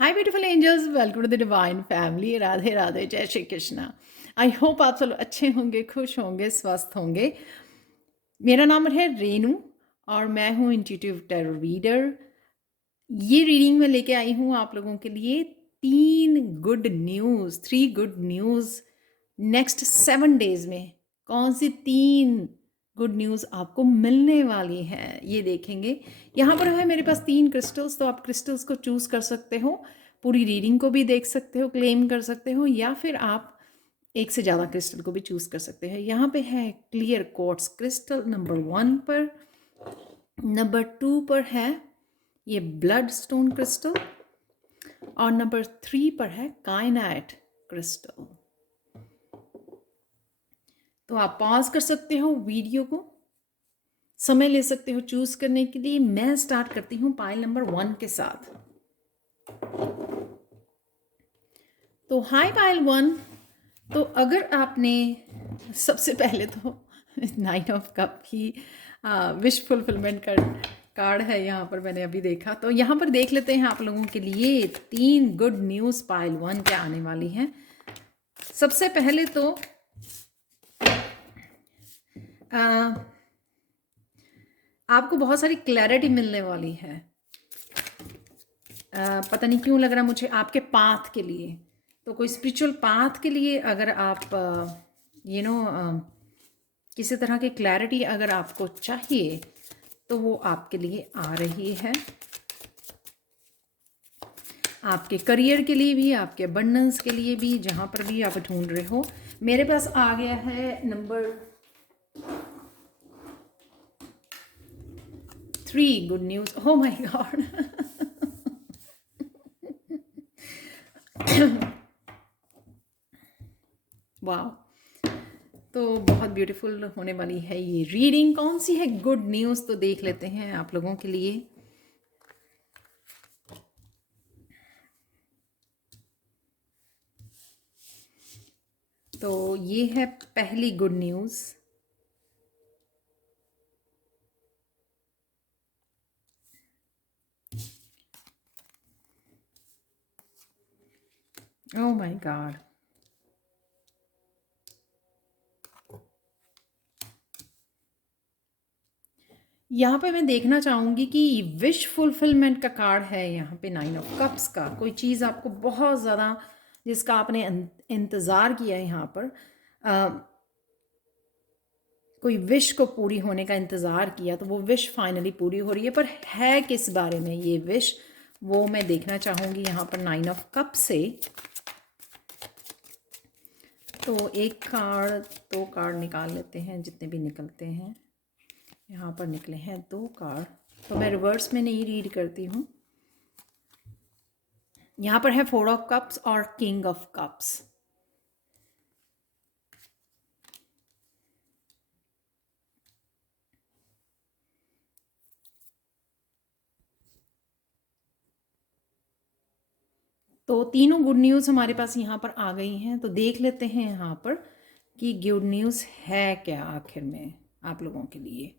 Hi beautiful angels, welcome to the divine family. Radhe Radhe, जय Shri Krishna. I hope आप सब अच्छे होंगे, खुश होंगे, स्वस्थ होंगे। मेरा नाम है रेनू और मैं हूँ इंट्यूटिव टैरो रीडर। ये रीडिंग में लेके आई हूँ आप लोगों के लिए three good news next 7 days में। कौन सी 3 गुड न्यूज़ आपको मिलने वाली हैं ये देखेंगे। यहाँ पर है मेरे पास 3 क्रिस्टल्स, तो आप क्रिस्टल्स को चूज़ कर सकते हो, पूरी रीडिंग को भी देख सकते हो, क्लेम कर सकते हो, या फिर आप एक से ज़्यादा क्रिस्टल को भी चूज़ कर सकते हैं। यहाँ पे है क्लियर क्वार्ट्ज क्रिस्टल नंबर 1 पर। नंबर 2 पर है ये ब्लड स्टोन क्रिस्टल और नंबर 3 पर है काइनाइट क्रिस्टल। तो आप पॉज कर सकते हो वीडियो को, समय ले सकते हो चूज करने के लिए। मैं स्टार्ट करती हूँ पाइल नंबर 1 के साथ। तो हाय पाइल 1। तो अगर आपने सबसे पहले तो 9 ऑफ कप की विश फुलफिलमेंट का कार्ड है यहाँ पर, मैंने अभी देखा। तो यहाँ पर देख लेते हैं आप लोगों के लिए 3 गुड न्यूज़ पाइल 1 के आने वाली हैं। सबसे पहले तो आ, आपको बहुत सारी क्लैरिटी मिलने वाली है। पता नहीं क्यों लग रहा मुझे आपके पाथ के लिए। तो कोई स्पिरिचुअल पाथ के लिए अगर आप किसी तरह की क्लैरिटी अगर आपको चाहिए तो वो आपके लिए आ रही है। आपके करियर के लिए भी, आपके अबंडेंस के लिए भी, जहाँ पर भी आप ढूंढ रहे हो। मेरे पास आ गया है number 3 good news. Oh my God. वाह, तो बहुत ब्यूटीफुल होने वाली है ये रीडिंग। कौन सी है गुड न्यूज़ तो देख लेते हैं आप लोगों के लिए। तो ये है पहली good news. Oh my God. यहाँ पे मैं देखना चाहूँगी कि विश फुलफिलमेंट का कार्ड है यहाँ पे 9 ऑफ कप्स का। कोई चीज़ आपको बहुत ज़्यादा, जिसका आपने इंतज़ार किया है यहाँ पर, कोई विश को पूरी होने का इंतज़ार किया, तो वो विश फाइनली पूरी हो रही है। पर है किस बारे में ये विश, वो मैं देखना चाहूँगी यहाँ पर 9 ऑफ कप से। तो एक कार्ड, 2 कार्ड निकाल लेते हैं जितने भी निकलते हैं। यहाँ पर निकले हैं 2 कार्ड, तो मैं रिवर्स में नहीं रीड करती हूँ। यहाँ पर है 4 ऑफ कप्स और किंग ऑफ कप्स। तो तीनों गुड न्यूज़ हमारे पास यहाँ पर आ गई हैं। तो देख लेते हैं यहाँ पर कि गुड न्यूज़ है क्या आखिर में आप लोगों के लिए।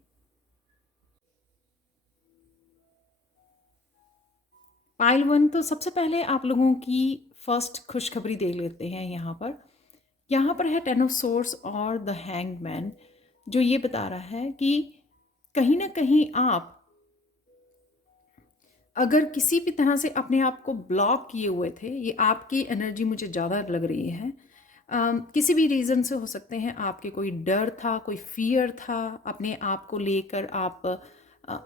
पाइल 1, तो सबसे पहले आप लोगों की फर्स्ट खुशखबरी देख लेते हैं। यहाँ पर है 10 ऑफ सोर्ड्स और द हैंग्ड मैन, जो ये बता रहा है कि कहीं ना कहीं आप अगर किसी भी तरह से अपने आप को ब्लॉक किए हुए थे, ये आपकी एनर्जी मुझे ज़्यादा लग रही है। किसी भी रीज़न से हो सकते हैं, आपके कोई डर था, कोई फियर था, अपने आप को लेकर आप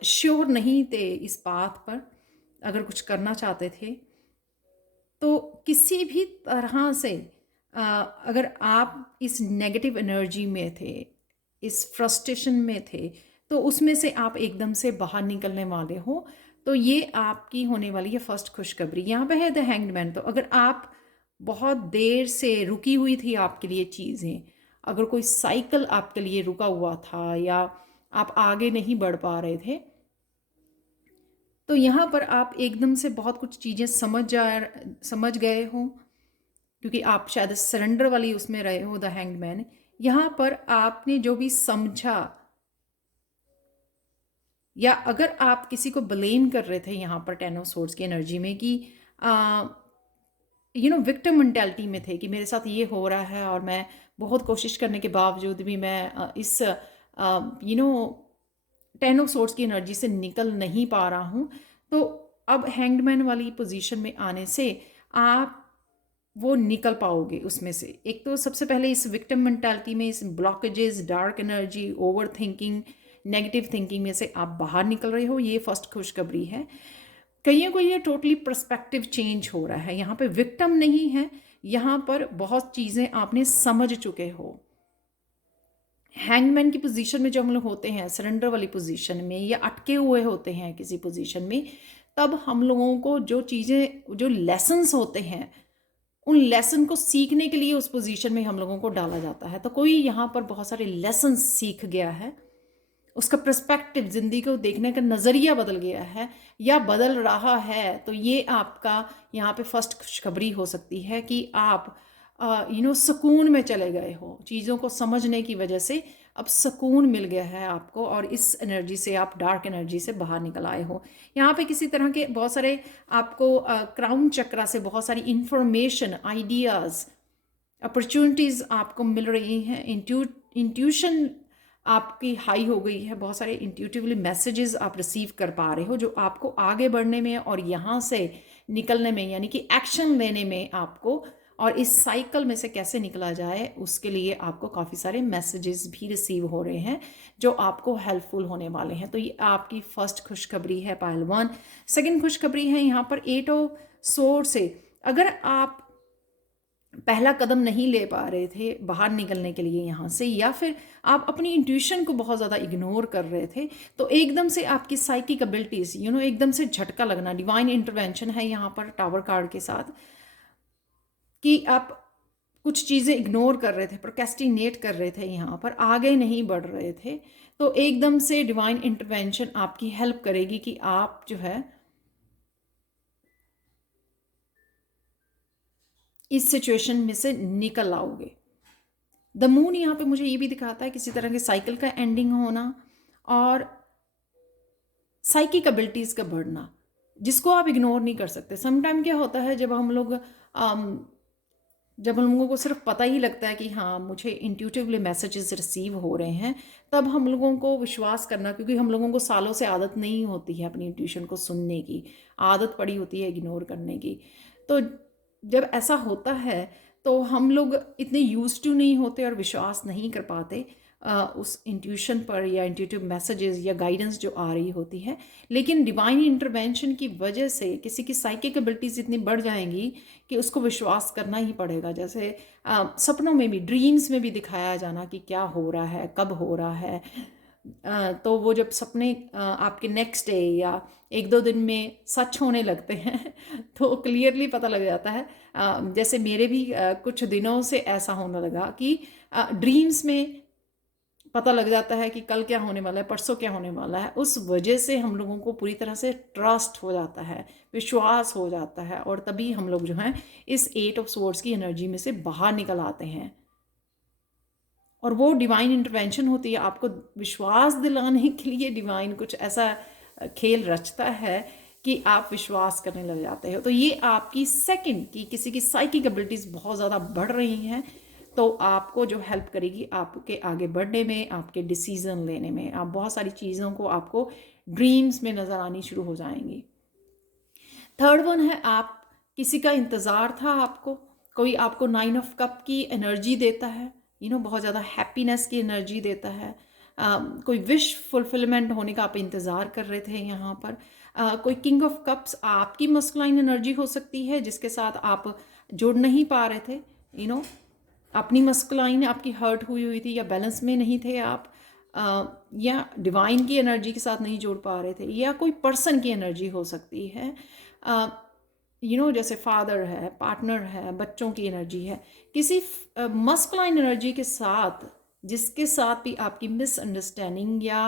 श्योर नहीं थे इस बात पर, अगर कुछ करना चाहते थे। तो किसी भी तरह से अगर आप इस नेगेटिव एनर्जी में थे, इस फ्रस्ट्रेशन में थे, तो उसमें से आप एकदम से बाहर निकलने वाले हो। तो ये आपकी होने वाली है फर्स्ट खुशखबरी। यहाँ पे है द हैंग्ड मैन। तो अगर आप बहुत देर से रुकी हुई थी आपके लिए चीज़ें, अगर कोई साइकिल आपके लिए रुका हुआ था या आप आगे नहीं बढ़ पा रहे थे, तो यहाँ पर आप एकदम से बहुत कुछ चीज़ें समझ गए हो, क्योंकि आप शायद सरेंडर वाली उसमें रहे हो, द हैंग्ड मैन। यहाँ पर आपने जो भी समझा, या अगर आप किसी को ब्लेम कर रहे थे यहाँ पर 10 ऑफ सोर्ड्स की एनर्जी में कि विक्टिम मेंटालिटी में थे कि मेरे साथ ये हो रहा है और मैं बहुत कोशिश करने के बावजूद भी मैं इस यू नो 10 ऑफ सोर्ड्स की एनर्जी से निकल नहीं पा रहा हूँ। तो अब हैंग्ड वाली पोजीशन में आने से आप वो निकल पाओगे उसमें से। एक तो सबसे पहले इस विक्टिम मेंटालिटी में, इस blockages, dark energy, over thinking, negative thinking में से आप बाहर निकल रहे हो, ये फर्स्ट खुशखबरी है। कईयों को ये टोटली पर्सपेक्टिव चेंज हो रहा है, यहाँ पे विक्टिम नहीं है, यहाँ पर बहुत चीज़ें आपने समझ चुके हो। हैंगमैन की पोजीशन में जब हम लोग होते हैं, सरेंडर वाली पोजीशन में, या अटके हुए होते हैं किसी पोजीशन में, तब हम लोगों को जो चीज़ें, जो लेसन्स होते हैं, उन लेसन को सीखने के लिए उस पोजीशन में हम लोगों को डाला जाता है। तो कोई यहाँ पर बहुत सारे लेसन सीख गया है, उसका पर्सपेक्टिव, ज़िंदगी को देखने का नज़रिया बदल गया है या बदल रहा है, तो ये आपका यहाँ पे फर्स्ट खुशखबरी हो सकती है कि आप सुकून में चले गए हो। चीज़ों को समझने की वजह से अब सुकून मिल गया है आपको, और इस एनर्जी से, आप डार्क एनर्जी से बाहर निकल आए हो। यहाँ पे किसी तरह के बहुत सारे आपको क्राउन चक्रा से बहुत सारी इंफॉर्मेशन, आइडियाज़, अपॉर्चुनिटीज़ आपको मिल रही हैं। इंट्यूशन आपकी हाई हो गई है, बहुत सारे इंट्यूटिवली मैसेजेस आप रिसीव कर पा रहे हो जो आपको आगे बढ़ने में और यहाँ से निकलने में, यानी कि एक्शन लेने में आपको, और इस साइकिल में से कैसे निकला जाए उसके लिए आपको काफ़ी सारे मैसेजेस भी रिसीव हो रहे हैं जो आपको हेल्पफुल होने वाले हैं। तो ये आपकी फर्स्ट खुशखबरी है, पाइल 1। सेकेंड खुशखबरी है यहाँ पर 8 ऑफ सोर्ड से। अगर आप पहला कदम नहीं ले पा रहे थे बाहर निकलने के लिए यहाँ से, या फिर आप अपनी इंट्यूशन को बहुत ज़्यादा इग्नोर कर रहे थे, तो एकदम से आपकी साइकिक एबिलिटीज़ एकदम से झटका लगना, डिवाइन इंटरवेंशन है यहाँ पर टावर कार्ड के साथ, कि आप कुछ चीज़ें इग्नोर कर रहे थे, प्रोक्रेस्टिनेट कर रहे थे, यहाँ पर आगे नहीं बढ़ रहे थे, तो एकदम से डिवाइन इंटरवेंशन आपकी हेल्प करेगी कि आप जो है इस सिचुएशन में से निकल आओगे। द मून यहाँ पे मुझे ये भी दिखाता है किसी तरह के साइकिल का एंडिंग होना और साइकिक एबिलिटीज़ का बढ़ना, जिसको आप इग्नोर नहीं कर सकते। समटाइम क्या होता है, जब हम लोगों को सिर्फ पता ही लगता है कि हाँ मुझे इंट्यूटिवली मैसेजेस रिसीव हो रहे हैं, तब हम लोगों को विश्वास करना, क्योंकि हम लोगों को सालों से आदत नहीं होती है अपनी इंट्यूशन को सुनने की, आदत पड़ी होती है इग्नोर करने की। तो जब ऐसा होता है तो हम लोग इतने यूज्ड टू नहीं होते और विश्वास नहीं कर पाते उस इंट्यूशन पर या इंट्यूटिव मैसेजेस या गाइडेंस जो आ रही होती है। लेकिन डिवाइन इंटरवेंशन की वजह से किसी की साइकिक एबिलिटीज़ इतनी बढ़ जाएंगी कि उसको विश्वास करना ही पड़ेगा। जैसे सपनों में भी, ड्रीम्स में भी दिखाया जाना कि क्या हो रहा है, कब हो रहा है। तो वो जब सपने आपके नेक्स्ट डे या 1-2 दिन में सच होने लगते हैं तो क्लियरली पता लग जाता है। जैसे मेरे भी कुछ दिनों से ऐसा होने लगा कि ड्रीम्स में पता लग जाता है कि कल क्या होने वाला है, परसों क्या होने वाला है। उस वजह से हम लोगों को पूरी तरह से ट्रस्ट हो जाता है, विश्वास हो जाता है, और तभी हम लोग जो हैं इस 8 ऑफ स्वॉर्ड्स की एनर्जी में से बाहर निकल आते हैं। और वो डिवाइन इंटरवेंशन होती है, आपको विश्वास दिलाने के लिए डिवाइन कुछ ऐसा खेल रचता है कि आप विश्वास करने लग जाते हो। तो ये आपकी सेकंड, कि किसी की साइकिक एबिलिटीज़ बहुत ज़्यादा बढ़ रही हैं, तो आपको जो हेल्प करेगी आपके आगे बढ़ने में, आपके डिसीज़न लेने में। आप बहुत सारी चीज़ों को आपको ड्रीम्स में नज़र आनी शुरू हो जाएंगी। थर्ड वन है, आप किसी का इंतज़ार था आपको, कोई आपको 9 ऑफ कप की एनर्जी देता है, बहुत ज़्यादा हैप्पीनेस की एनर्जी देता है। कोई विश फुलफिलमेंट होने का आप इंतज़ार कर रहे थे यहाँ पर। कोई किंग ऑफ कप्स आपकी मस्कुलाइन एनर्जी हो सकती है जिसके साथ आप जुड़ नहीं पा रहे थे, अपनी मस्कुलाइन आपकी हर्ट हुई थी या बैलेंस में नहीं थे आप, या डिवाइन की एनर्जी के साथ नहीं जोड़ पा रहे थे, या कोई पर्सन की एनर्जी हो सकती है, जैसे फादर है, पार्टनर है, बच्चों की एनर्जी है, किसी मस्कुलाइन एनर्जी के साथ जिसके साथ भी आपकी मिसअंडरस्टैंडिंग या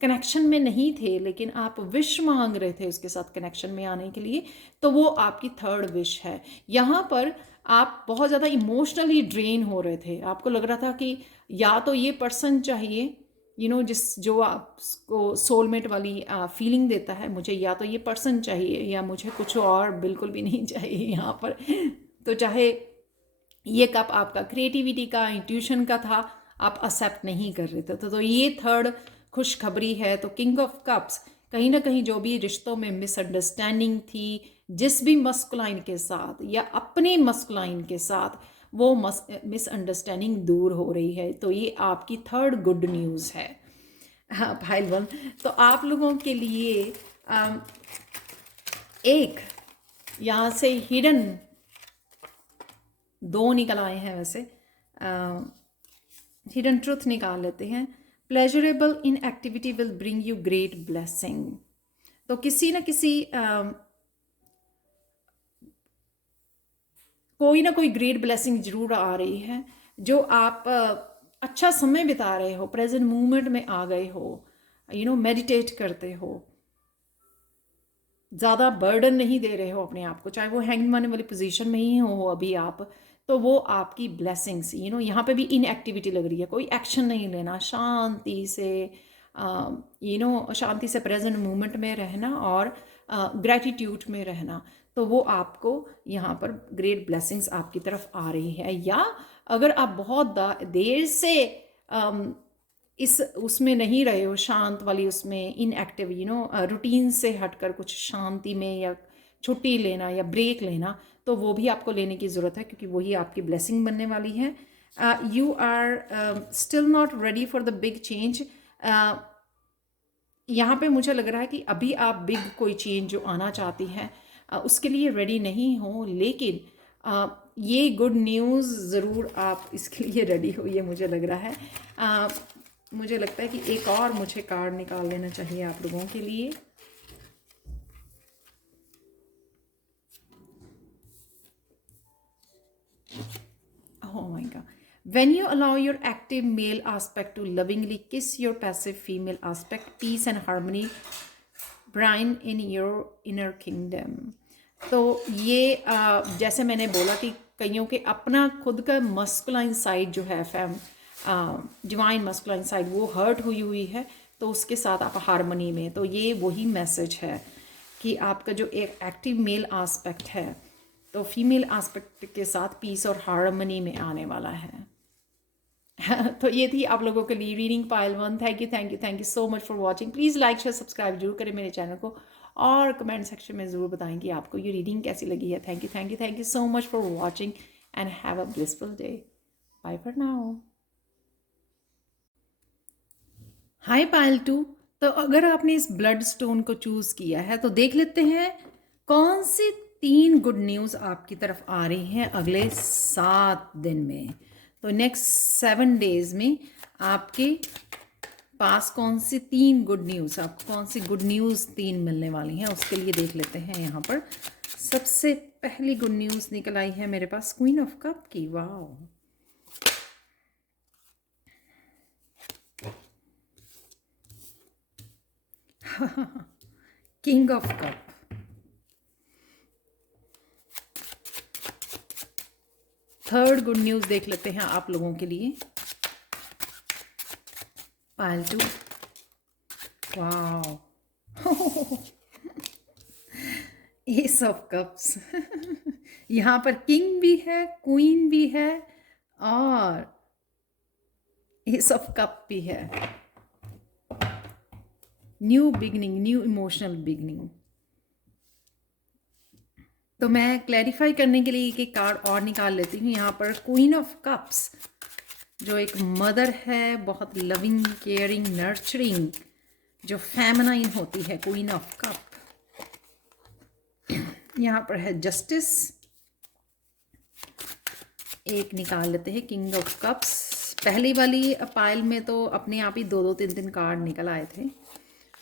कनेक्शन में नहीं थे, लेकिन आप विश मांग रहे थे उसके साथ कनेक्शन में आने के लिए, तो वो आपकी थर्ड विश है। यहाँ पर आप बहुत ज़्यादा इमोशनली ड्रेन हो रहे थे, आपको लग रहा था कि या तो ये पर्सन चाहिए जिस जो आपको सोलमेट वाली फीलिंग देता है, मुझे या तो ये पर्सन चाहिए या मुझे कुछ और बिल्कुल भी नहीं चाहिए यहाँ पर। तो चाहे ये कप आपका क्रिएटिविटी का, इंट्यूशन का था, आप एक्सेप्ट नहीं कर रहे थे, तो ये थर्ड खुशखबरी है। तो किंग ऑफ कप्स, कहीं ना कहीं जो भी रिश्तों में मिसअंडरस्टैंडिंग थी जिस भी मस्कुलाइन के साथ या अपने मस्कुलाइन के साथ, वो मिसअंडरस्टैंडिंग दूर हो रही है। तो ये आपकी थर्ड गुड न्यूज़ है। हाँ भाई वन, तो आप लोगों के लिए एक यहाँ से हिडन दो निकल आए हैं, वैसे हिडन ट्रूथ निकाल लेते हैं। Pleasurable in activity will bring you great blessing. तो किसी न किसी कोई ना कोई ग्रेट ब्लेसिंग जरूर आ रही है। जो आप अच्छा समय बिता रहे हो, प्रेजेंट मूवमेंट में आ गए हो, मेडिटेट करते हो, ज़्यादा बर्डन नहीं दे रहे हो अपने आप को, चाहे वो हैंग मारने वाली पोजीशन में ही हो अभी आप, तो वो आपकी ब्लेसिंग्स, यहाँ पे भी इनएक्टिविटी लग रही है। कोई एक्शन नहीं लेना, शांति से शांति से प्रेजेंट मोमेंट में रहना और ग्रेटिट्यूड में रहना। तो वो आपको यहाँ पर ग्रेट ब्लेसिंग्स आपकी तरफ आ रही है। या अगर आप बहुत देर से इस उसमें नहीं रहे हो, शांत वाली उसमें, इनएक्टिव, रूटीन से हटकर कुछ शांति में या छुट्टी लेना या ब्रेक लेना, तो वो भी आपको लेने की ज़रूरत है, क्योंकि वही आपकी ब्लेसिंग बनने वाली है। You are still not ready for the big change. यहाँ पे मुझे लग रहा है कि अभी आप बिग कोई चेंज जो आना चाहती हैं उसके लिए रेडी नहीं हो, लेकिन ये गुड न्यूज़ ज़रूर आप इसके लिए रेडी हो, ये मुझे लग रहा है। मुझे लगता है कि एक और मुझे कार्ड निकाल लेना चाहिए आप लोगों के लिए। Oh my God. When you allow your active male aspect to lovingly kiss your passive female aspect, peace and harmony reign in your inner kingdom. तो ये जैसे मैंने बोला कि कईयों के अपना खुद का मस्कुलाइन साइड जो है, डिवाइन मस्कुलाइन साइड, वो हर्ट हुई है, तो उसके साथ आप हारमनी में। तो ये वही मैसेज है कि आपका जो एक एक्टिव मेल आस्पेक्ट है, तो फीमेल एस्पेक्ट के साथ पीस और हार्मनी में आने वाला है। तो ये थी आप लोगों के लिए reading pile one. Thank you so much for watching. Please like share subscribe जरूर करें मेरे चैनल को, और कमेंट सेक्शन में ज़रूर बताएं कि आपको ये रीडिंग कैसी लगी है। Thank you so much for watching and have a blissful day. Bye for now. Hi Payal टू, तो अगर आपने इस ब्लड स्टोन को चूज़ किया है तो देख लेते हैं कौन सी 3 गुड न्यूज़ आपकी तरफ आ रही हैं अगले 7 दिन में। तो नेक्स्ट 7 डेज में आपके पास कौन सी 3 गुड न्यूज़, आपको कौन सी गुड न्यूज़ 3 मिलने वाली हैं, उसके लिए देख लेते हैं। यहाँ पर सबसे पहली गुड न्यूज़ निकल आई है मेरे पास क्वीन ऑफ कप की। वाह, king of cup. Third good news देख लेते हैं आप लोगों के लिए। Pile two, wow, ace of cups. यहाँ पर किंग भी है, क्वीन भी है, और एस ऑफ कप भी है। New beginning, new emotional beginning. तो मैं क्लैरिफाई करने के लिए एक कार्ड और निकाल लेती हूँ। यहाँ पर क्वीन ऑफ कप्स जो एक मदर है, बहुत लविंग, केयरिंग, नर्चरिंग, जो फेमिनाइन होती है, क्वीन ऑफ कप। यहाँ पर है जस्टिस। एक निकाल लेते हैं किंग ऑफ कप्स। पहली वाली पाइल में तो अपने आप ही 2-3 कार्ड निकल आए थे।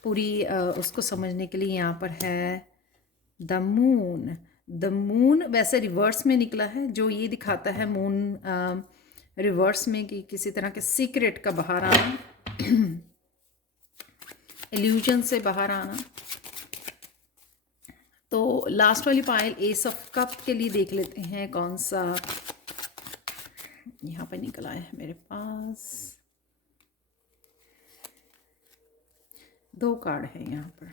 पूरी उसको समझने के लिए यहाँ पर है द मून। द मून वैसे रिवर्स में निकला है, जो ये दिखाता है मून रिवर्स में कि किसी तरह के सीक्रेट का बाहर आना, इल्यूजन से बाहर आना। तो लास्ट वाली पाइल एस ऑफ कप के लिए देख लेते हैं कौन सा यहाँ पे निकला है मेरे पास। 2 कार्ड है यहाँ पर,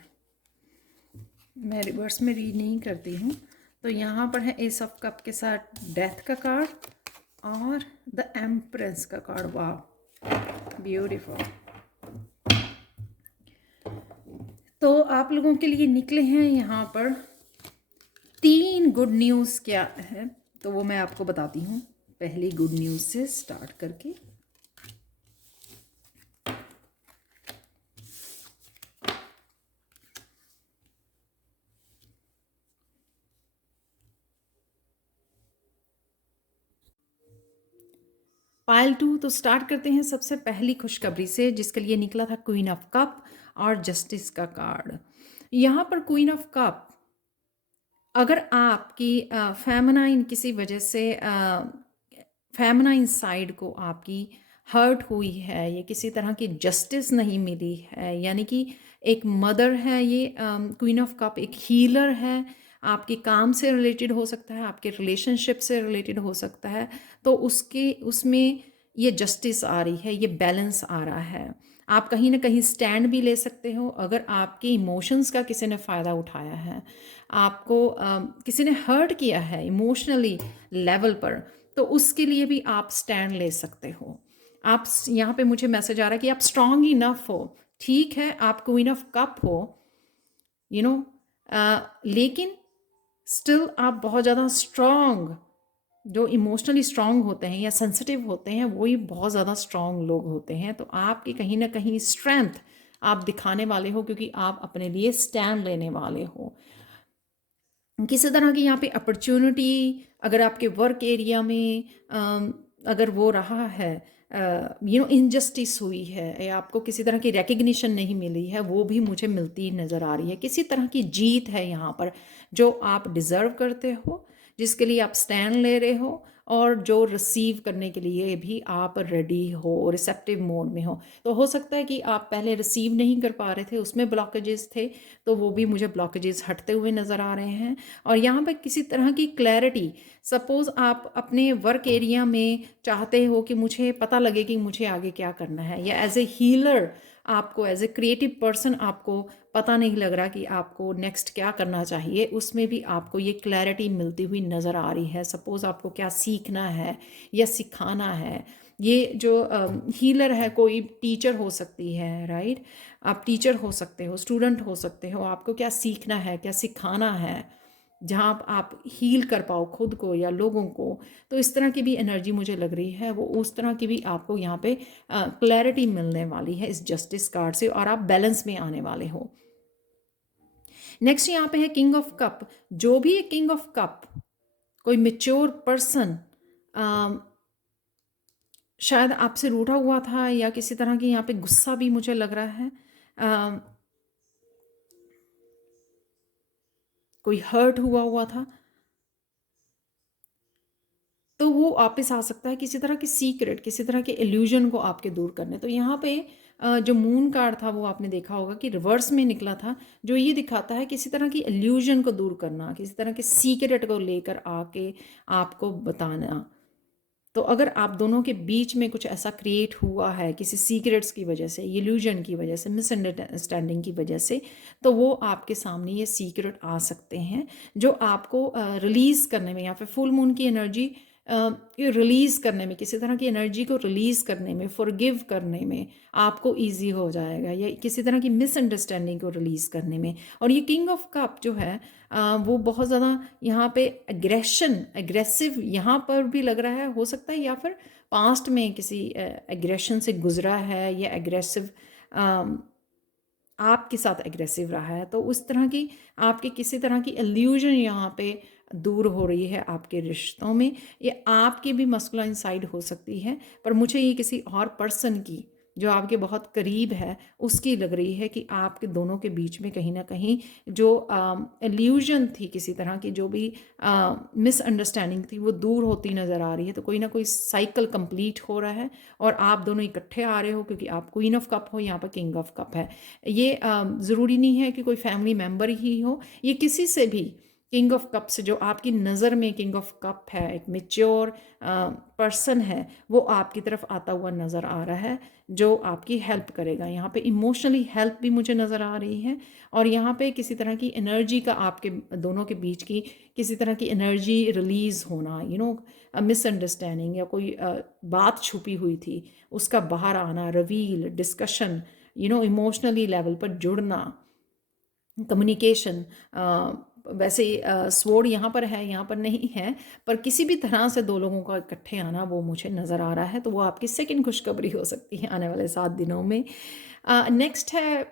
मैं रिवर्स में रीड नहीं करती हूँ। तो यहाँ पर है एस ऑफ कप के साथ डेथ का कार्ड और द एम्प्रेस का कार्ड। वाह, ब्यूटीफुल। तो आप लोगों के लिए निकले हैं यहाँ पर 3 गुड न्यूज़। क्या है तो वो मैं आपको बताती हूँ, पहली गुड न्यूज़ से स्टार्ट करके। पाइल 2 तो स्टार्ट करते हैं सबसे पहली खुशखबरी से, जिसके लिए निकला था क्वीन ऑफ कप और जस्टिस का कार्ड। यहाँ पर क्वीन ऑफ कप, अगर आपकी फेमिनाइन किसी वजह से फेमिनाइन साइड को आपकी हर्ट हुई है, या किसी तरह की जस्टिस नहीं मिली है, यानी कि एक मदर है ये क्वीन ऑफ कप, एक हीलर है, आपके काम से रिलेटेड हो सकता है, आपके रिलेशनशिप से रिलेटेड हो सकता है, तो उसमें ये जस्टिस आ रही है, ये बैलेंस आ रहा है। आप कहीं ना कहीं स्टैंड भी ले सकते हो। अगर आपके इमोशंस का किसी ने फ़ायदा उठाया है, आपको किसी ने हर्ट किया है इमोशनली लेवल पर, तो उसके लिए भी आप स्टैंड ले सकते हो। आप यहाँ पे मुझे मैसेज आ रहा है कि आप स्ट्रांग इनफ हो। ठीक है, आप क्वीन ऑफ कप हो, यू नो, लेकिन स्टिल आप बहुत ज़्यादा स्ट्रांग, जो इमोशनली स्ट्रांग होते हैं या सेंसिटिव होते हैं, वही बहुत ज़्यादा स्ट्रांग लोग होते हैं। तो आपकी कहीं ना कहीं स्ट्रेंथ आप दिखाने वाले हो, क्योंकि आप अपने लिए स्टैंड लेने वाले हो। किसी तरह की यहाँ पे अपॉर्चुनिटी अगर आपके वर्क एरिया में अगर वो रहा है, इनजस्टिस हुई है, या आपको किसी तरह की रिकग्निशन नहीं मिली है, वो भी मुझे मिलती नज़र आ रही है। किसी तरह की जीत है यहाँ पर जो आप डिज़र्व करते हो, जिसके लिए आप स्टैंड ले रहे हो, और जो रिसीव करने के लिए भी आप रेडी हो, रिसेप्टिव मोड में हो सकता है कि आप पहले रिसीव नहीं कर पा रहे थे, उसमें ब्लॉकेजेस थे, तो वो भी मुझे ब्लॉकेजेस हटते हुए नज़र आ रहे हैं। और यहाँ पर किसी तरह की क्लैरिटी, सपोज़ आप अपने वर्क एरिया में चाहते हो कि मुझे पता लगे कि मुझे आगे क्या करना है, या एज ए हीलर आपको, एज ए क्रिएटिव पर्सन आपको पता नहीं लग रहा कि आपको नेक्स्ट क्या करना चाहिए, उसमें भी आपको ये क्लैरिटी मिलती हुई नज़र आ रही है। सपोज़ आपको क्या सीखना है या सिखाना है। ये जो हीलर है, कोई टीचर हो सकती है, राइट, आप टीचर हो सकते हो, स्टूडेंट हो सकते हो, आपको क्या सीखना है, क्या सिखाना है, जहाँ आप हील कर पाओ खुद को या लोगों को। तो इस तरह की भी एनर्जी मुझे लग रही है, वो उस तरह की भी आपको यहाँ पे क्लैरिटी मिलने वाली है इस जस्टिस कार्ड से, और आप बैलेंस में आने वाले हो। नेक्स्ट यहाँ पे है किंग ऑफ कप। जो भी है किंग ऑफ कप, कोई मेच्योर पर्सन शायद आपसे रूठा हुआ था, या किसी तरह की यहाँ पे गुस्सा भी मुझे लग रहा है, कोई हर्ट हुआ था, तो वो वापस आ सकता है किसी तरह के सीक्रेट, किसी तरह के इल्यूजन को आपके दूर करने। तो यहाँ पे जो मून कार्ड था वो आपने देखा होगा कि रिवर्स में निकला था, जो ये दिखाता है किसी तरह की इल्यूजन को दूर करना, किसी तरह के सीक्रेट को लेकर आके आपको बताना। तो अगर आप दोनों के बीच में कुछ ऐसा क्रिएट हुआ है किसी सीक्रेट्स की वजह से, इल्यूजन की वजह से, मिसअंडरस्टैंडिंग की वजह से, तो वो आपके सामने ये सीक्रेट आ सकते हैं, जो आपको रिलीज़ करने में, या फिर फुल मून की एनर्जी रिलीज़ करने में, किसी तरह की एनर्जी को रिलीज़ करने में, फॉरगिव करने में आपको ईजी हो जाएगा, या किसी तरह की मिसअंडरस्टैंडिंग को रिलीज़ करने में। और ये किंग ऑफ कप जो है वो बहुत ज़्यादा यहाँ पे एग्रेसिव यहाँ पर भी लग रहा है, हो सकता है, या फिर पास्ट में किसी एग्रेशन से गुजरा है, या एग्रेसिव आपके साथ एग्रेसिव रहा है। तो उस तरह की आपके किसी तरह की इल्यूजन यहाँ पे दूर हो रही है आपके रिश्तों में। ये आपकी भी मस्कुलाइन साइड हो सकती है, पर मुझे ये किसी और पर्सन की जो आपके बहुत करीब है उसकी लग रही है कि आपके दोनों के बीच में कहीं ना कहीं जो इल्यूजन थी, किसी तरह की जो भी मिसअंडरस्टैंडिंग थी, वो दूर होती नज़र आ रही है। तो कोई ना कोई साइकिल कंप्लीट हो रहा है, और आप दोनों इकट्ठे आ रहे हो, क्योंकि आप क्वीन ऑफ कप हो, यहाँ पर किंग ऑफ कप है। ये ज़रूरी नहीं है कि कोई फैमिली मेम्बर ही हो, ये किसी से भी किंग ऑफ कप से जो आपकी नज़र में किंग ऑफ कप है, एक मेच्योर पर्सन है, वो आपकी तरफ आता हुआ नज़र आ रहा है, जो आपकी हेल्प करेगा। यहाँ पे इमोशनली हेल्प भी मुझे नज़र आ रही है, और यहाँ पे किसी तरह की एनर्जी का आपके दोनों के बीच की किसी तरह की एनर्जी रिलीज़ होना, मिसअंडरस्टैंडिंग या कोई बात छुपी हुई थी उसका बाहर आना, रिवील, डिस्कशन, इमोशनली लेवल पर जुड़ना, कम्युनिकेशन। वैसे स्वॉर्ड यहाँ पर है, यहाँ पर नहीं है, पर किसी भी तरह से दो लोगों का इकट्ठे आना वो मुझे नज़र आ रहा है, तो वो आपकी सेकंड खुशखबरी हो सकती है आने वाले 7 दिनों में। नेक्स्ट है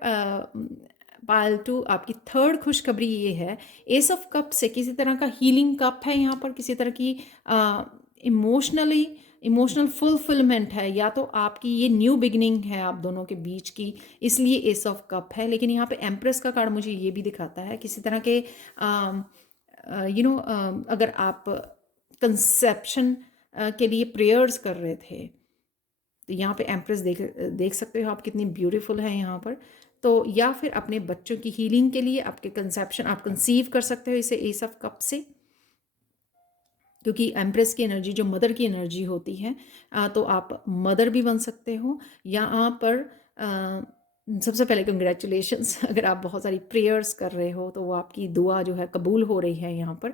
पायल टू, आपकी थर्ड खुशखबरी ये है, एस ऑफ कप से किसी तरह का हीलिंग कप है यहाँ पर, किसी तरह की इमोशनल फुलफिलमेंट है, या तो आपकी ये न्यू बिगिनिंग है आप दोनों के बीच की, इसलिए एस ऑफ कप है। लेकिन यहाँ पे एम्प्रेस का कार्ड मुझे ये भी दिखाता है किसी तरह के अगर आप कंसेप्शन के लिए प्रेयर्स कर रहे थे, तो यहाँ पे एम्प्रेस देख सकते हो आप कितनी ब्यूटीफुल है यहाँ पर। तो या फिर अपने बच्चों की हीलिंग के लिए आपके कंसेप्शन आप कंसीव कर सकते हो इसे एस ऑफ कप से, क्योंकि एम्प्रेस की एनर्जी जो मदर की एनर्जी होती है, तो आप मदर भी बन सकते हो। यहाँ पर सबसे पहले कंग्रेचुलेशंस अगर आप बहुत सारी प्रेयर्स कर रहे हो तो वो आपकी दुआ जो है कबूल हो रही है यहाँ पर।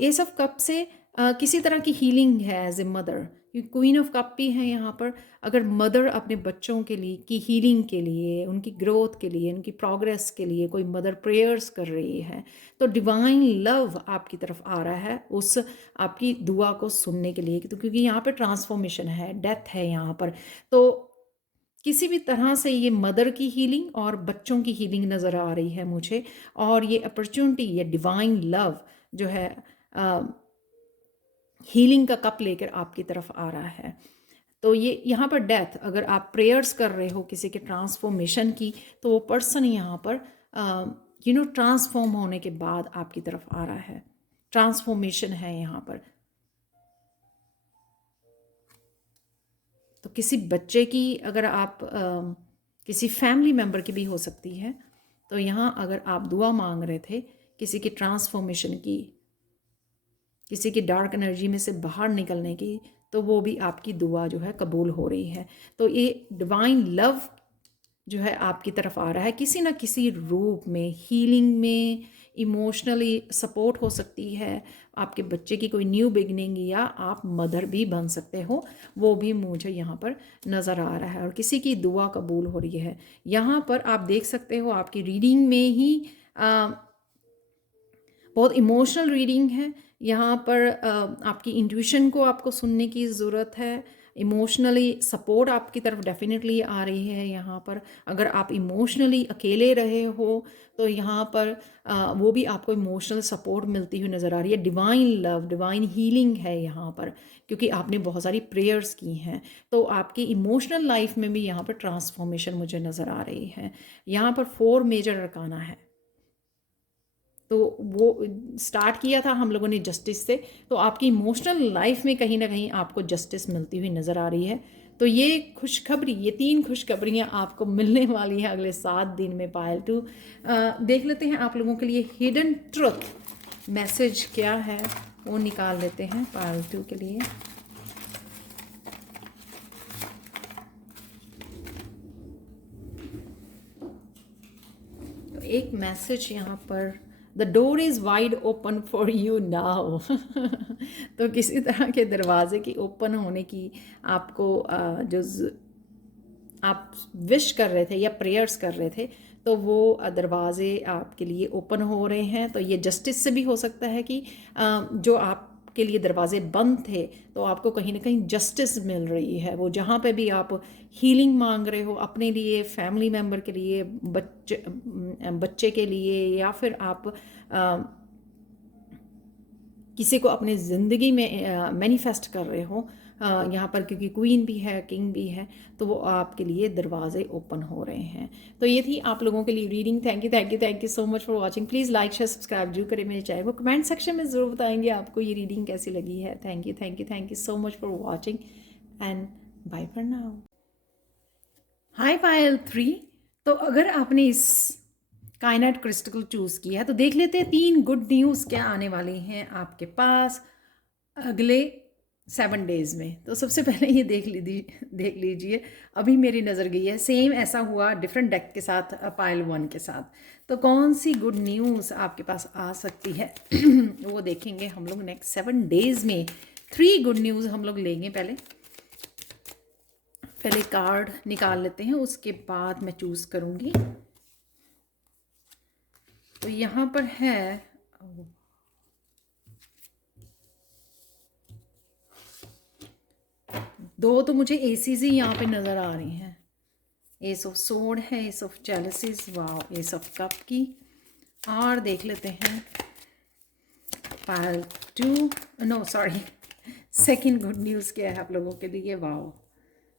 एस ऑफ कप से किसी तरह की हीलिंग है as a mother, queen of cup भी है यहाँ पर। अगर मदर अपने बच्चों के लिए की हीलिंग के लिए, उनकी ग्रोथ के लिए, उनकी प्रोग्रेस के लिए कोई मदर प्रेयर्स कर रही है, तो डिवाइन लव आपकी तरफ आ रहा है उस आपकी दुआ को सुनने के लिए। तो क्योंकि यहाँ पर ट्रांसफॉर्मेशन है, डेथ है यहाँ पर, तो किसी भी तरह से ये मदर की हीलिंग और बच्चों की हीलिंग नज़र आ रही है मुझे। और ये अपॉर्चुनिटी, ये डिवाइन लव जो है हीलिंग का कप लेकर आपकी तरफ आ रहा है। तो ये यहाँ पर डेथ, अगर आप प्रेयर्स कर रहे हो किसी के ट्रांसफॉर्मेशन की, तो वो पर्सन यहाँ पर ट्रांसफॉर्म होने के बाद आपकी तरफ आ रहा है, ट्रांसफॉर्मेशन है यहाँ पर। तो किसी बच्चे की, अगर आप किसी फैमिली मेम्बर की भी हो सकती है, तो यहाँ अगर आप दुआ मांग रहे थे किसी की ट्रांसफॉर्मेशन की, किसी की डार्क एनर्जी में से बाहर निकलने की, तो वो भी आपकी दुआ जो है कबूल हो रही है। तो ये डिवाइन लव जो है आपकी तरफ आ रहा है किसी ना किसी रूप में, हीलिंग में, इमोशनली सपोर्ट हो सकती है, आपके बच्चे की कोई न्यू बिगनिंग, या आप मदर भी बन सकते हो, वो भी मुझे यहाँ पर नज़र आ रहा है। और किसी की दुआ कबूल हो रही है यहाँ पर। आप देख सकते हो आपकी रीडिंग में ही बहुत इमोशनल रीडिंग है यहाँ पर। आपकी इंट्यूशन को आपको सुनने की ज़रूरत है, इमोशनली सपोर्ट आपकी तरफ डेफिनेटली आ रही है यहाँ पर। अगर आप इमोशनली अकेले रहे हो तो यहाँ पर वो भी आपको इमोशनल सपोर्ट मिलती हुई नज़र आ रही है। डिवाइन लव, डिवाइन हीलिंग है यहाँ पर, क्योंकि आपने बहुत सारी प्रेयर्स की हैं। तो आपकी इमोशनल लाइफ में भी यहाँ पर ट्रांसफॉर्मेशन मुझे नज़र आ रही है। यहाँ पर 4 मेजर अरकाना है, तो वो स्टार्ट किया था हम लोगों ने जस्टिस से, तो आपकी इमोशनल लाइफ में कहीं ना कहीं आपको जस्टिस मिलती हुई नज़र आ रही है। तो ये खुशखबरी, ये 3 खुशखबरियाँ आपको मिलने वाली हैं अगले 7 दिन में पायल टू। देख लेते हैं आप लोगों के लिए हिडन ट्रुथ मैसेज क्या है, वो निकाल लेते हैं पायल टू के लिए। तो एक मैसेज यहाँ पर, the door is wide open for you now. तो किसी तरह के दरवाजे की ओपन होने की आपको आप विश कर रहे थे या प्रेयर्स कर रहे थे, तो वो दरवाजे आपके लिए ओपन हो रहे हैं। तो ये जस्टिस से भी हो सकता है कि जो आपके लिए दरवाजे बंद थे, तो आपको कहीं ना कहीं जस्टिस मिल रही है। वो जहाँ पे भी आप हीलिंग मांग रहे हो अपने लिए, फैमिली मेम्बर के लिए, बच्चे के लिए, या फिर आप किसी को अपनी ज़िंदगी में मैनिफेस्ट कर रहे हो यहाँ पर, क्योंकि क्वीन भी है, किंग भी है, तो वो आपके लिए दरवाजे ओपन हो रहे हैं। तो ये थी आप लोगों के लिए reading. Thank you so much for watching. Please like share subscribe जरूर करें मेरे चैनल को। कमेंट सेक्शन में ज़रूर बताएंगे आपको ये रीडिंग कैसी लगी है। Thank you so much for watching and bye for now. Hi pile 3। तो अगर आपने इस काइनेट क्रिस्टल चूज़ किया है। तो देख लेते हैं 3 गुड न्यूज़ क्या आने वाली हैं आपके पास अगले 7 डेज़ में। तो सबसे पहले ये देख लीजिए, अभी मेरी नज़र गई है, सेम ऐसा हुआ डिफरेंट डेक के साथ, पाइल 1 के साथ। तो कौन सी गुड न्यूज़ आपके पास आ सकती है वो देखेंगे हम लोग नेक्स्ट 7 डेज़ में। 3 गुड न्यूज़ हम लोग लेंगे। पहले कार्ड निकाल लेते हैं, उसके बाद मैं चूज़ करूँगी। तो यहाँ पर है, दो तो मुझे एसीज ही यहाँ पे नज़र आ रही हैं। एस ऑफ सोर्ड है, ace of chalices, wow, ace of cup की। और देख लेते हैं pile 2, no sorry, second good news क्या है आप लोगों के लिए, वाओ,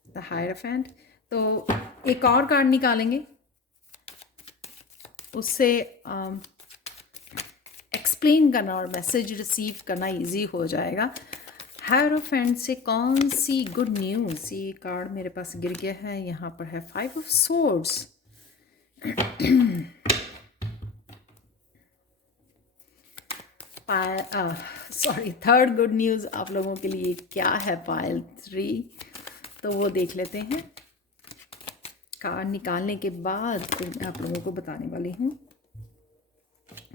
द हायरफेंट। तो एक और कार्ड निकालेंगे, उससे एक्सप्लेन करना और मैसेज रिसीव करना इजी हो जाएगा। हायरफेंट से कौन सी गुड न्यूज़, ये कार्ड मेरे पास गिर गया है, यहाँ पर है 5 of swords. Sorry, third good news आप लोगों के लिए क्या है पाइल 3, तो वो देख लेते हैं। कार्ड निकालने के बाद फिर मैं आप लोगों को बताने वाली हूँ।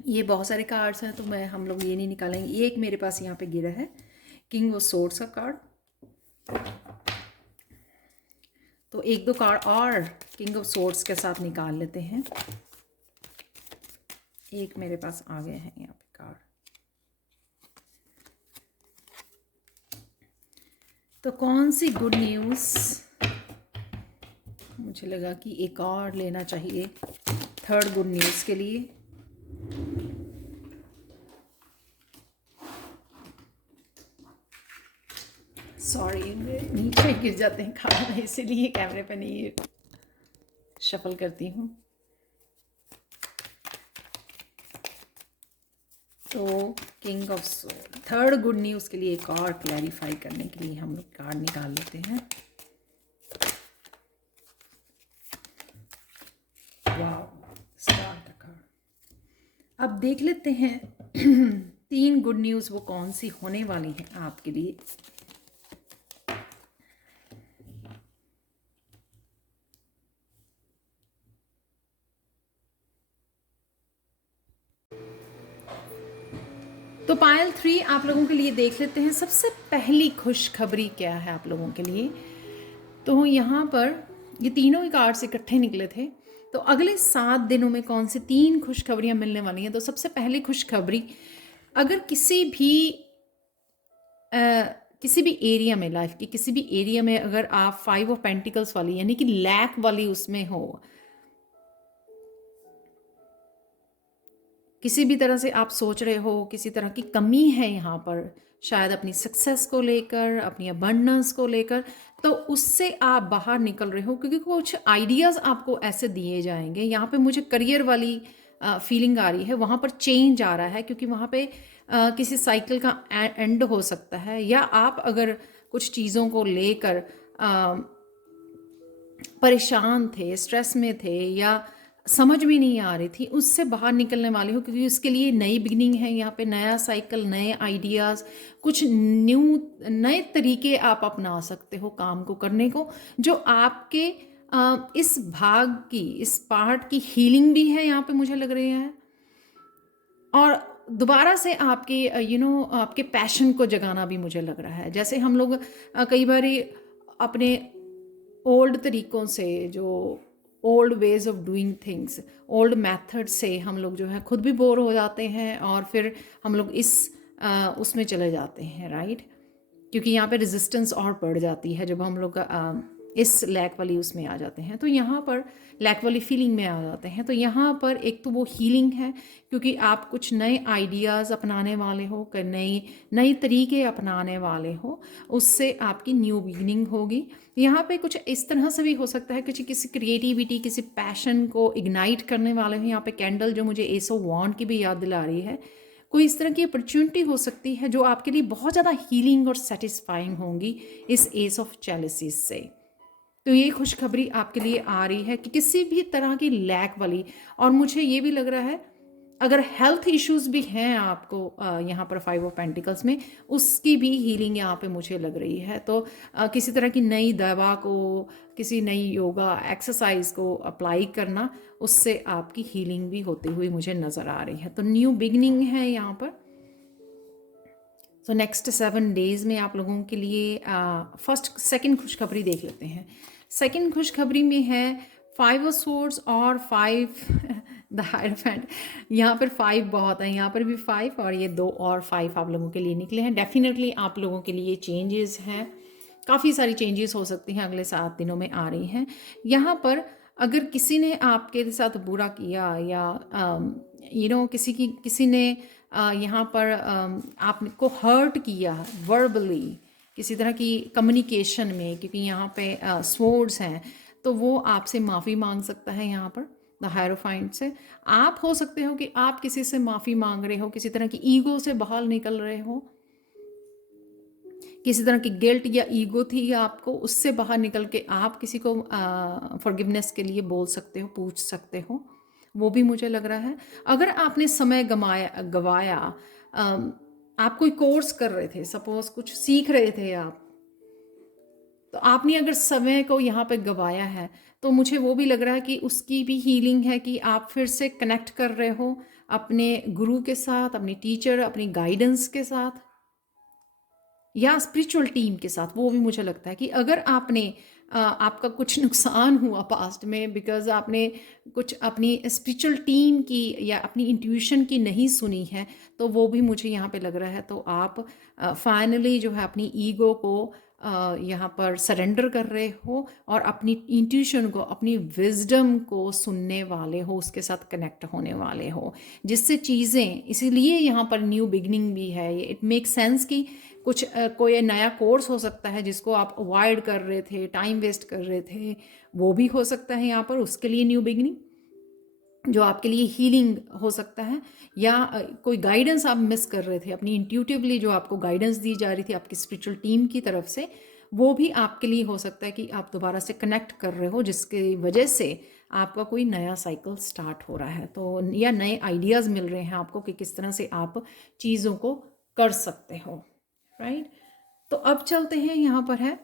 ये बहुत सारे कार्ड्स हैं तो हम लोग ये नहीं निकालेंगे। एक मेरे पास यहाँ पे गिरा है किंग ऑफ सोर्ड्स का कार्ड, तो एक दो कार्ड और किंग ऑफ सोर्ड्स के साथ निकाल लेते हैं। एक मेरे पास आ गए हैं यहाँ पे कार्ड। तो कौन सी गुड न्यूज़, मुझे लगा कि एक और लेना चाहिए थर्ड गुड न्यूज़ के लिए। सॉरी, नीचे गिर जाते हैं कार्ड, इसीलिए कैमरे पे नहीं शफल करती हूँ। तो king of sword, third good news के लिए एक और क्लैरिफाई करने के लिए हम लोग कार्ड निकाल लेते हैं। Wow, star the card. अब देख लेते हैं 3 गुड न्यूज़ वो कौन सी होने वाली हैं आपके लिए। तो पायल 3 आप लोगों के लिए देख लेते हैं। सबसे पहली खुशखबरी क्या है आप लोगों के लिए, तो यहाँ पर ये तीनों ही कार्ड्स इकट्ठे निकले थे। तो अगले 7 दिनों में कौन सी 3 खुशखबरियाँ मिलने वाली हैं। तो सबसे पहली खुशखबरी, अगर किसी भी एरिया में, लाइफ के किसी भी एरिया में अगर आप 5 ऑफ पेंटिकल्स वाली यानी कि लैक वाली उसमें हो, किसी भी तरह से आप सोच रहे हो किसी तरह की कमी है यहाँ पर, शायद अपनी सक्सेस को लेकर, अपनी अबंडेंस को लेकर, तो उससे आप बाहर निकल रहे हो, क्योंकि कुछ आइडियाज़ आपको ऐसे दिए जाएंगे। यहाँ पे मुझे करियर वाली फीलिंग आ रही है, वहाँ पर चेंज आ रहा है, क्योंकि वहाँ पे किसी साइकिल का एंड हो सकता है, या आप अगर कुछ चीज़ों को लेकर परेशान थे, स्ट्रेस में थे, या समझ में नहीं आ रही थी, उससे बाहर निकलने वाले हो, क्योंकि उसके लिए नई बिगनिंग है यहाँ पे, नया साइकिल, नए आइडियाज़, कुछ नए तरीके आप अपना सकते हो काम को करने को, जो आपके इस भाग की, इस पार्ट की हीलिंग भी है यहाँ पे मुझे लग रही है, और दोबारा से आपके आपके पैशन को जगाना भी मुझे लग रहा है। जैसे हम लोग कई बार अपने ओल्ड तरीक़ों से, जो old ways of doing things, old method से हम लोग जो है खुद भी बोर हो जाते हैं, और फिर हम लोग उसमें चले जाते हैं, राइट, क्योंकि यहाँ पे रेजिस्टेंस और बढ़ जाती है जब हम लोग इस लैक वाली उसमें आ जाते हैं। तो यहाँ पर लैक वाली फीलिंग में आ जाते हैं। तो यहाँ पर एक तो वो हीलिंग है, क्योंकि आप कुछ नए आइडियाज़ अपनाने वाले हो, नई तरीके अपनाने वाले हो, उससे आपकी न्यू बिगिनिंग होगी। यहाँ पे कुछ इस तरह से भी हो सकता है कि किसी क्रिएटिविटी, किसी पैशन को इग्नाइट करने वाले हो। यहाँ पे कैंडल जो मुझे एस ऑफ वॉन्ड की भी याद दिला रही है, कोई इस तरह की अपॉर्चुनिटी हो सकती है जो आपके लिए बहुत ज़्यादा हीलिंग और सेटिस्फाइंग होंगी इस एस ऑफ चैलिसेस से। तो ये खुशखबरी आपके लिए आ रही है कि किसी भी तरह की लैक वाली, और मुझे ये भी लग रहा है अगर हेल्थ इश्यूज भी हैं आपको यहाँ पर 5 ऑफ पेंटिकल्स में, उसकी भी हीलिंग यहाँ पे मुझे लग रही है। तो किसी तरह की नई दवा को, किसी नई योगा एक्सरसाइज को अप्लाई करना, उससे आपकी हीलिंग भी होती हुई मुझे नज़र आ रही है। तो न्यू बिगनिंग है यहाँ पर। तो नेक्स्ट 7 डेज में आप लोगों के लिए फर्स्ट सेकंड खुशखबरी देख लेते हैं। सेकंड खुशखबरी में है 5 ऑफ सोर्ड्स और 5 द हायरफेंट। यहाँ पर 5 बहुत है, यहाँ पर भी 5 और ये 2 और 5 आप लोगों के लिए निकले हैं। डेफिनेटली आप लोगों के लिए चेंजेस हैं, काफ़ी सारी चेंजेस हो सकती हैं, अगले 7 दिनों में आ रही हैं। यहाँ पर अगर किसी ने आपके साथ बुरा किया या किसी ने यहाँ पर आपको हर्ट किया वर्बली, किसी तरह की कम्युनिकेशन में, क्योंकि यहाँ पे स्वॉर्ड्स हैं, तो वो आपसे माफ़ी मांग सकता है। यहाँ पर द हायरोफाइंट से आप हो सकते हो कि आप किसी से माफ़ी मांग रहे हो, किसी तरह की ईगो से बाहर निकल रहे हो, किसी तरह की गिल्ट या ईगो थी आपको, उससे बाहर निकल के आप किसी को फॉरगिवनेस के लिए बोल सकते हो, पूछ सकते हो, वो भी मुझे लग रहा है। अगर आपने समय गवाया, आप कोई कोर्स कर रहे थे, सपोज कुछ सीख रहे थे आप, तो आपने अगर समय को यहाँ पे गवाया है, तो मुझे वो भी लग रहा है कि उसकी भी हीलिंग है कि आप फिर से कनेक्ट कर रहे हो अपने गुरु के साथ, अपनी टीचर, अपनी गाइडेंस के साथ या स्पिरिचुअल टीम के साथ। वो भी मुझे लगता है कि अगर आपने आपका कुछ नुकसान हुआ पास्ट में बिकॉज आपने कुछ अपनी स्पिरिचुअल टीम की या अपनी इंट्यूशन की नहीं सुनी है, तो वो भी मुझे यहाँ पे लग रहा है। तो आप फाइनली जो है अपनी ईगो को यहाँ पर सरेंडर कर रहे हो और अपनी इंट्यूशन को, अपनी विजडम को सुनने वाले हो, उसके साथ कनेक्ट होने वाले हो, जिससे चीज़ें, इसीलिए यहाँ पर न्यू बिगनिंग भी है। ये इट मेक सेंस कि कुछ कोई नया कोर्स हो सकता है जिसको आप अवॉइड कर रहे थे, टाइम वेस्ट कर रहे थे, वो भी हो सकता है यहाँ पर, उसके लिए न्यू बिगनिंग जो आपके लिए हीलिंग हो सकता है। या कोई गाइडेंस आप मिस कर रहे थे, अपनी इंट्यूटिवली जो आपको गाइडेंस दी जा रही थी आपकी स्पिरिचुअल टीम की तरफ से, वो भी आपके लिए हो सकता है कि आप दोबारा से कनेक्ट कर रहे हो, जिसकी वजह से आपका कोई नया साइकिल स्टार्ट हो रहा है। तो या नए आइडियाज़ मिल रहे हैं आपको कि किस तरह से आप चीज़ों को कर सकते हो, राइट। तो अब चलते हैं, यहाँ पर है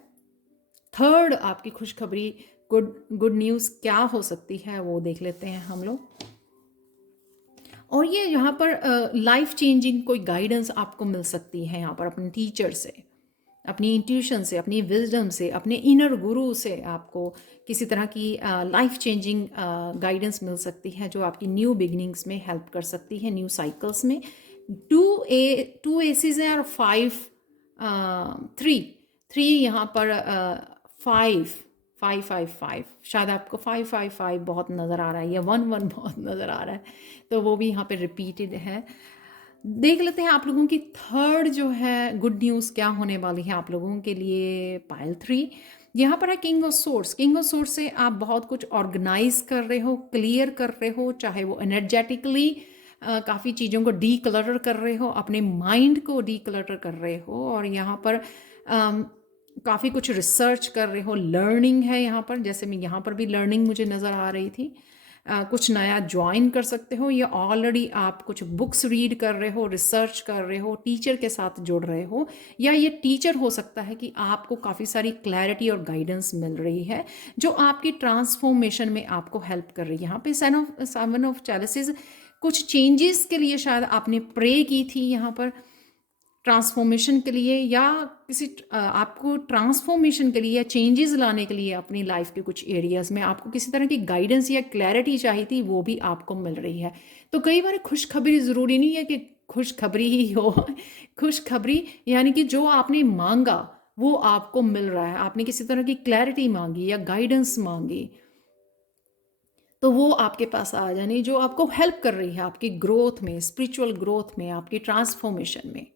थर्ड आपकी खुशखबरी, गुड न्यूज़ क्या हो सकती है वो देख लेते हैं हम लोग। और ये यहाँ पर लाइफ चेंजिंग कोई गाइडेंस आपको मिल सकती है यहाँ पर अपने टीचर से, अपनी इंट्यूशन से, अपनी विजडम से, अपने इनर गुरु से आपको किसी तरह की लाइफ चेंजिंग गाइडेंस मिल सकती है, जो आपकी न्यू बिगनिंग्स में हेल्प कर सकती है, न्यू साइकिल्स में। 2 एसेस हैं और 5 3 यहाँ पर 5 शायद आपको 5 बहुत नज़र आ रहा है, या 1 बहुत नज़र आ रहा है, तो वो भी यहाँ पे रिपीटेड है। देख लेते हैं आप लोगों की थर्ड जो है गुड न्यूज़ क्या होने वाली है आप लोगों के लिए। पाइल 3 यहाँ पर है king of source. King of source से आप बहुत कुछ ऑर्गेनाइज कर रहे हो, क्लियर कर रहे हो, चाहे वो एनर्जेटिकली काफ़ी चीज़ों को डी क्लटर कर रहे हो, अपने माइंड को डी क्लटर कर रहे हो, और यहाँ पर काफ़ी कुछ रिसर्च कर रहे हो, लर्निंग है यहाँ पर, जैसे मैं यहाँ पर भी लर्निंग मुझे नज़र आ रही थी। कुछ नया ज्वाइन कर सकते हो, या ऑलरेडी आप कुछ बुक्स रीड कर रहे हो, रिसर्च कर रहे हो, टीचर के साथ जुड़ रहे हो, या ये टीचर हो सकता है कि आपको काफ़ी सारी क्लैरिटी और गाइडेंस मिल रही है जो आपकी ट्रांसफॉर्मेशन में आपको हेल्प कर रही है। यहाँ पे 7 ऑफ चैलिसेस, कुछ चेंजेस के लिए शायद आपने प्रे की थी यहाँ पर ट्रांसफॉर्मेशन के लिए, या किसी आपको ट्रांसफॉर्मेशन के लिए या चेंजेस लाने के लिए अपनी लाइफ के कुछ एरियाज़ में आपको किसी तरह की गाइडेंस या क्लैरिटी चाहिए थी, वो भी आपको मिल रही है। तो कई बार खुशखबरी ज़रूरी नहीं है कि खुशखबरी ही हो खुशखबरी यानी कि जो आपने मांगा वो आपको मिल रहा है। आपने किसी तरह की क्लैरिटी मांगी या गाइडेंस मांगी, तो वो आपके पास आ जानी, जो आपको हेल्प कर रही है आपकी ग्रोथ में, स्पिरिचुअल ग्रोथ में, आपकी ट्रांसफॉर्मेशन में।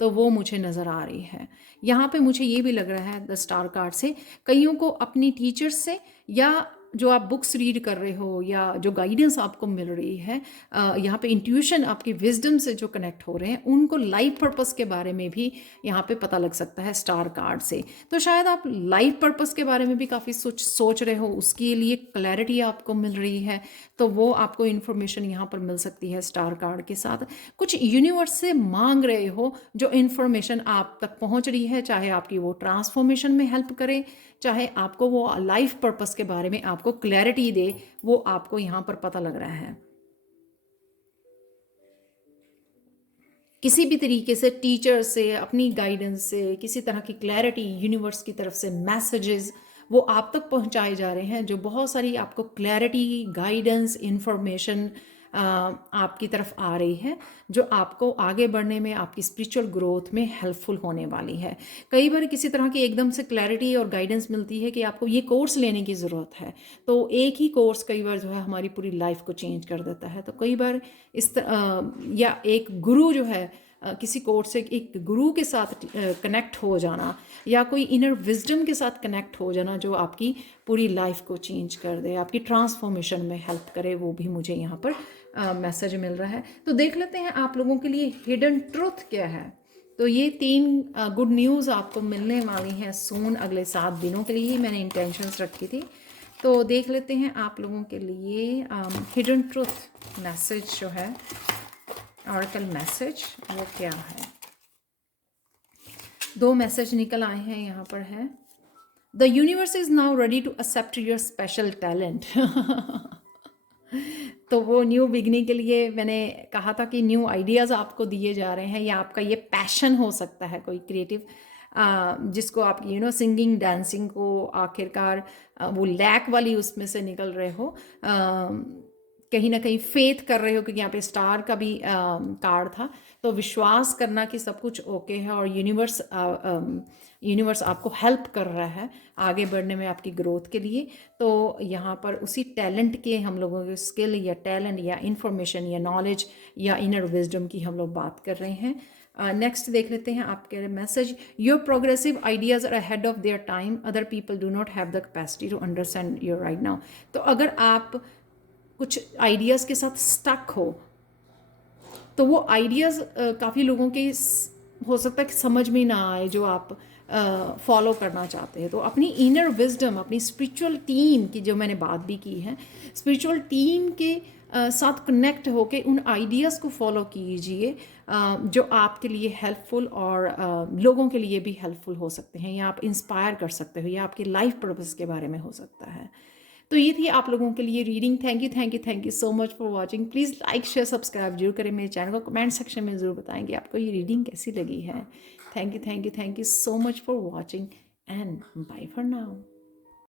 तो वो मुझे नज़र आ रही है। यहाँ पे मुझे ये भी लग रहा है द स्टार कार्ड से, कईयों को अपनी टीचर से या जो आप बुक्स रीड कर रहे हो या जो गाइडेंस आपको मिल रही है, यहाँ पे इंट्यूशन आपकी विजडम से जो कनेक्ट हो रहे हैं, उनको लाइफ पर्पस के बारे में भी यहाँ पे पता लग सकता है स्टार कार्ड से। तो शायद आप लाइफ पर्पस के बारे में भी काफ़ी सोच रहे हो, उसके लिए क्लैरिटी आपको मिल रही है, तो वो आपको इन्फॉर्मेशन यहाँ पर मिल सकती है स्टार कार्ड के साथ। कुछ यूनिवर्स से मांग रहे हो जो इन्फॉर्मेशन आप तक पहुँच रही है, चाहे आपकी वो ट्रांसफॉर्मेशन में हेल्प करे, चाहे आपको वो लाइफ पर्पस के बारे में आपको क्लैरिटी दे, वो आपको यहाँ पर पता लग रहा है। किसी भी तरीके से टीचर से, अपनी गाइडेंस से, किसी तरह की क्लैरिटी यूनिवर्स की तरफ से मैसेजेस वो आप तक पहुंचाए जा रहे हैं, जो बहुत सारी आपको क्लैरिटी, गाइडेंस, इंफॉर्मेशन आपकी तरफ आ रही है, जो आपको आगे बढ़ने में, आपकी स्पिरिचुअल ग्रोथ में हेल्पफुल होने वाली है। कई बार किसी तरह की एकदम से क्लैरिटी और गाइडेंस मिलती है कि आपको ये कोर्स लेने की ज़रूरत है, तो एक ही कोर्स कई बार जो है हमारी पूरी लाइफ को चेंज कर देता है। तो कई बार या एक गुरु जो है, किसी कोर्स से एक गुरु के साथ कनेक्ट हो जाना, या कोई इनर विजडम के साथ कनेक्ट हो जाना जो आपकी पूरी लाइफ को चेंज कर दे, आपकी ट्रांसफॉर्मेशन में हेल्प करे, वो भी मुझे यहाँ पर मैसेज मिल रहा है। तो देख लेते हैं आप लोगों के लिए हिडन ट्रुथ क्या है। तो ये 3 गुड न्यूज़ आपको मिलने वाली हैं सून, अगले 7 दिनों के लिए ही मैंने इंटेंशंस रखी थी। तो देख लेते हैं आप लोगों के लिए हिडन ट्रुथ मैसेज जो है, ऑरेकल मैसेज, वो क्या है। 2 मैसेज निकल आए हैं, यहाँ पर है the universe is now ready to accept your special talent. तो वो न्यू बिगनिंग के लिए मैंने कहा था कि न्यू आइडियाज़ आपको दिए जा रहे हैं, या आपका ये पैशन हो सकता है कोई क्रिएटिव, जिसको आप सिंगिंग, डांसिंग को आखिरकार वो लैक वाली उसमें से निकल रहे हो, कहीं ना कहीं फेथ कर रहे हो, क्योंकि यहाँ पे स्टार का भी कार्ड था। तो विश्वास करना कि सब कुछ ओके है, और यूनिवर्स आपको हेल्प कर रहा है आगे बढ़ने में, आपकी ग्रोथ के लिए। तो यहाँ पर उसी टैलेंट के, हम लोगों के स्किल या टैलेंट या इंफॉर्मेशन या नॉलेज या इनर विजडम की हम लोग बात कर रहे हैं। नेक्स्ट देख लेते हैं आपके message. Your progressive ideas are ahead of their time, other people do not have the capacity to understand your right now. तो अगर आप कुछ आइडियाज़ के साथ स्टक हो, तो वो आइडियाज़ काफ़ी लोगों के हो सकता है कि समझ में ना आए जो आप फॉलो करना चाहते हैं। तो अपनी इनर विजडम, अपनी स्पिरिचुअल टीम की जो मैंने बात भी की है, स्पिरिचुअल टीम के साथ कनेक्ट होके उन आइडियाज़ को फॉलो कीजिए जो आपके लिए हेल्पफुल और लोगों के लिए भी हेल्पफुल हो सकते हैं, या आप इंस्पायर कर सकते हो, या आपकी लाइफ पर्पस के बारे में हो सकता है। तो ये थी आप लोगों के लिए reading. Thank you so much for watching. Please like, share, subscribe जरूर करें मेरे चैनल को। कमेंट सेक्शन में ज़रूर बताएंगे आपको ये रीडिंग कैसी लगी है। Thank you so much for watching and bye for now.